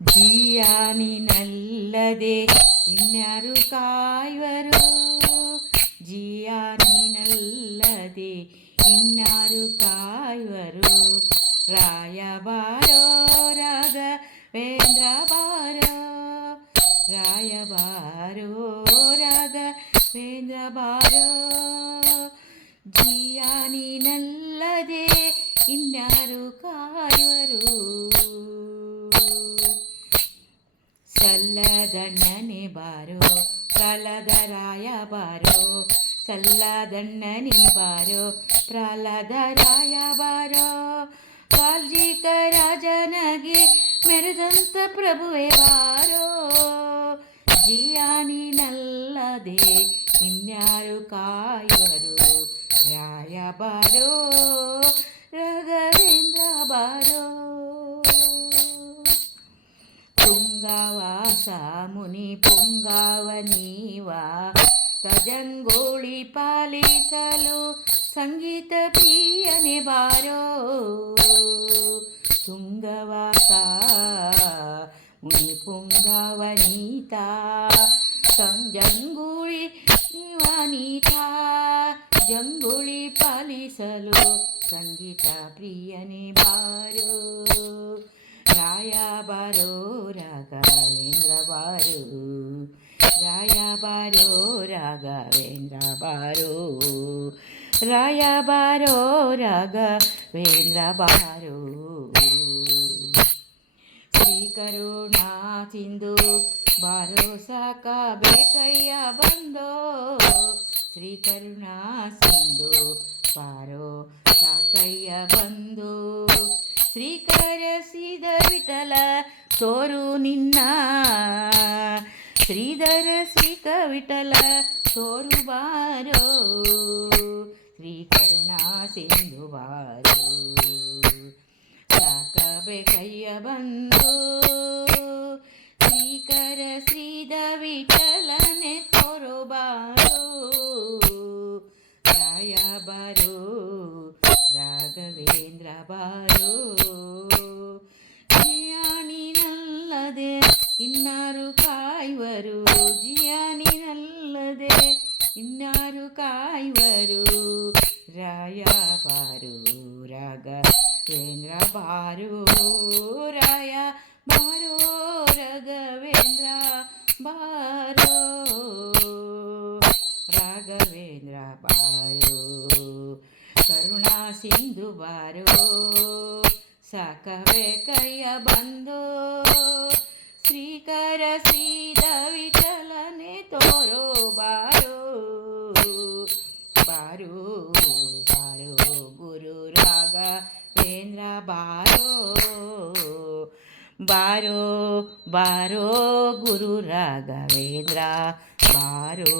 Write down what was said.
ಜಿಯಾನಿನಲ್ಲದೆ ಇನ್ಯಾರು ಕಾಯುವರು, ಜಿಯಾನಿನಲ್ಲದೆ ಇನ್ಯಾರು ಕಾಯುವರು. ರಾಯಬಾರೋ ರಾಘವೇಂದ್ರ ಬಾರೋ, ರಾಯಬಾರೋ ರಾಘವೇಂದ್ರ ಬಾರೋ. ಜಿಯಾನಿನಲ್ಲದೆ ಇನ್ಯಾರು ಕಾಯುವರು. ಸಲ್ಲದಣ್ಣನೆ ಬಾರೋ ಪ್ರಹ್ಲಾದರಾಯ ಬಾರೋ, ಸಲ್ಲದಣ್ಣನೆ ಬಾರೋ ಪ್ರಹ್ಲಾದರಾಯ ಬಾರೋ. ವಾಲ್ಮೀಕ ರಾಜನಿಗೆ ಮೆರೆದಂಥ ಪ್ರಭುವೇ ಬಾರೋ, ಜಿಯಾನಿನಲ್ಲದೆ ಇನ್ಯಾರು ಕಾಯುವರು. ರಾಯ ಬಾರೋ ರಾಘವೇಂದ್ರ ಬಾರೋ. ತುಂಗವಾಸ ಮುನಿ ಪುಂಗವನೀವ ತಜಂಗೋಳಿ ಪಾಲಿಸಲು ಸಂಗೀತ ಪ್ರಿಯನೆ ಬಾರೋ. ತುಂಗವಾಸ ಮುನಿ ಪುಂಗವನೀತ ಜಂಗುಳಿ ವನಿತ, ಜಂಗುಳಿ ಪಾಲಿಸಲು ಸಂಗೀತ ಪ್ರಿಯನೆ ಬಾರೋ. ರಾಯ ಬಾರೋ ರಾಘವೇಂದ್ರ ಬಾರೋ, ರಾಯ ಬಾರೋ ರಾಘವೇಂದ್ರ ಬಾರೋ, ರಾಯ ಬಾರೋ ರಾಘವೇಂದ್ರ ಬಾರೋ. ಶ್ರೀ ಕರುಣಾ ಸಿಂಧು ಬಾರೋ ಸಾಕಬೇಕಯ್ಯ ಬಂದೋ, ಶ್ರೀ ಕರುಣಾ ಸಿಂಧು ಬಾರೋ ಸಾಕಯ್ಯ ಬಂದು. ಶ್ರೀಕರಸಿದ ವಿಠಲ ತೋರು ನಿನ್ನ, ಶ್ರೀಧರ ಶ್ರೀಕ ವಿಠಲ ತೋರು ಬಾರೋ, ಶ್ರೀ ಕರುಣಾ ಸಿಂಧು ಬಾರೋ ಸಾಕಬೇಕಯ್ಯ ಬಂದು. ಶ್ರೀಕರ ಶ್ರೀಧ ವಿಠಲನೆ ತೋರು ಬಾರೋ, ರಾಯ ಬಾರೋ ರಾಘವೇಂದ್ರ ಬಾರೋ. ಜಿಯಾನಿನಲ್ಲದೆ ಇನ್ನಾರು ಕಾಯುವರು, ಜಿಯಾನಿನಲ್ಲದೆ ಇನ್ನಾರು ಕಾಯುವರು. ರಾಯ ಬಾರೋ ರಾಘವೇಂದ್ರ ಬಾರೋ, ರಾಯ ಬಾರೋ ರಾಘವೇಂದ್ರ ಬಾರೋ, ರಾಘವೇಂದ್ರ ಬಾರೋ. ಕರುಣಾ ಸಿಂಧು ಬಾರೋ ಸಾಕಬೇಕಯ್ಯ ಬಂದೋ, ಶ್ರೀಕರ ಶ್ರೀಧ ವಿಠಲನೆ ತೋರೋ ಬಾರೋ. ಬಾರೋ ಬಾರೋ ಗುರು ರಾಘವೇಂದ್ರ ಬಾರೋ, ಬಾರೋ ಬಾರೋ ಗುರು ರಾಘವೇಂದ್ರ ಬಾರೋ.